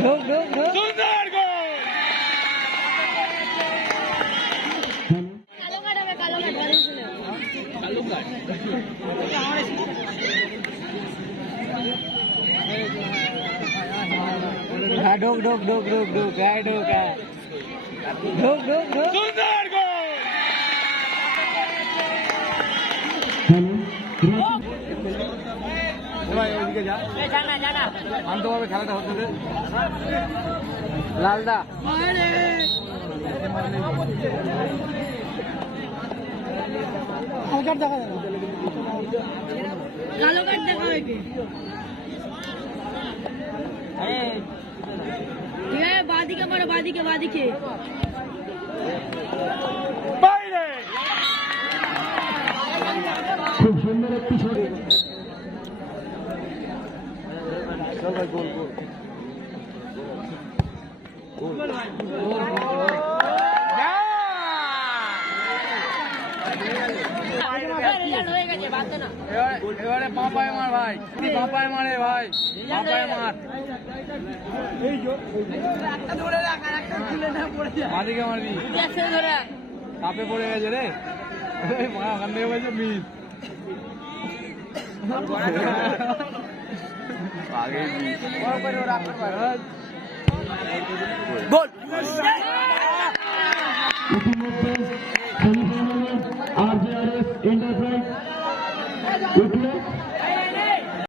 ঢোক ঢোক ঢোক সুন্দর গোল কালো কার্ড হবে কালো কার্ড বাড়ি ছিল হ্যাঁ ঢোক ঢোক ঢোক ঢোক ঢোক হ্যাঁ ঢোক হ্যাঁ ঢোক ঢোক ঢোক সুন্দর গোল ভাই ওইদিকে যা জানা জানা শান্তভাবে খেলাটা হতে দে লালদা কালো কার্ড দেখা হয়েছে ঠিক আছে বাদিকে মারো বাদিকে বাদিকে বাইরে খুব সুন্দর একটি ছবি চল ভাই গোল গোল এবারে পাপায় মার ভাই। পাপায় মারে ভাই পাপায় মার মাদিকে মারবি কাপে পড়ে গেছে রে মা ওখান থেকে মিস आगे भी। गोल।